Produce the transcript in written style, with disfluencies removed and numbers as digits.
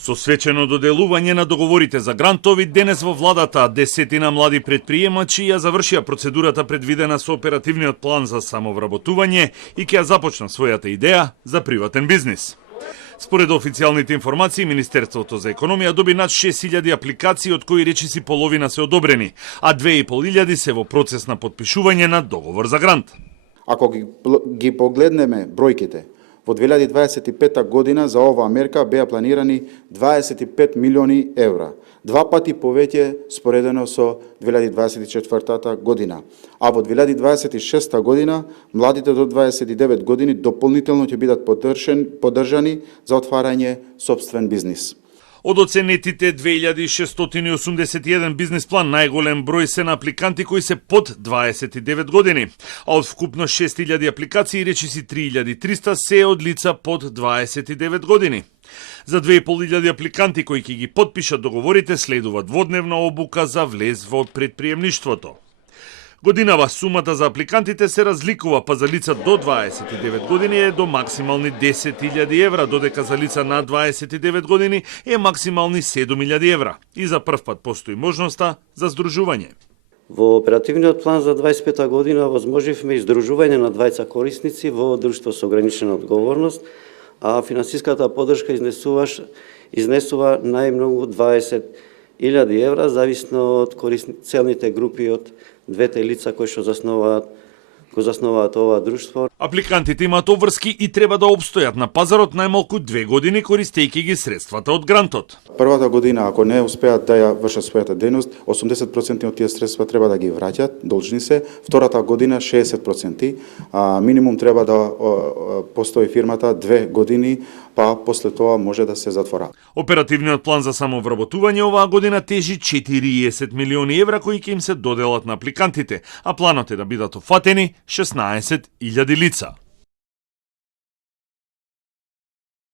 Со свечено доделување на договорите за грантови, денес во владата десетина млади предприемачи ја завршија процедурата предвидена со оперативниот план за самовработување и ќе ја започна својата идеја за приватен бизнис. Според официјалните информации, Министерството за економија доби над 6000 апликации, од кои речиси половина се одобрени, а 2500 се во процес на потпишување на договор за грант. Ако ги погледнеме бројките, во 2025 година за оваа мерка беа планирани 25 милиони евра, два пати повеќе споредено со 2024 година. А во 2026 година младите до 29 години дополнително ќе бидат поддржани за отварање сопствен бизнис. Од оценетите 2681 бизнис план, најголем број се на апликанти кои се под 29 години, а од вкупно 6000 апликации речиси 3300 се од лица под 29 години. За 2500 апликанти кои ќе ги потпишат договорите следува дводневна обука за влез во предприемништвото. Годинава сумата за апликантите се разликува, па за лица до 29 години е до максимални 10.000 евра, додека за лица над 29 години е максимални 7.000 евра. И за прв пат постои можноста за здружување. Во оперативниот план за 25 година возможивме издружување на двајца корисници во друштво со ограничена одговорност, а финансиската поддршка изнесува најмногу 20.000 евра, зависно од целните групи од двете лица кои што го заснуваат ова друштво. Апликантите имаат обврски и треба да обстојат на пазарот најмалку 2 години користејќи ги средствата од грантот. Првата година, ако не успеат да ја вршат својата дејност, 80% од тие средства треба да ги враќат, должни се. Втората година 60%, а минимум треба да постои фирмата 2 години, па после тоа може да се затвора. Оперативниот план за самовработување оваа година тежи 40 милиони евра кои ќе им се доделат на апликантите, а планот е да бидат офатени 16.000 лица.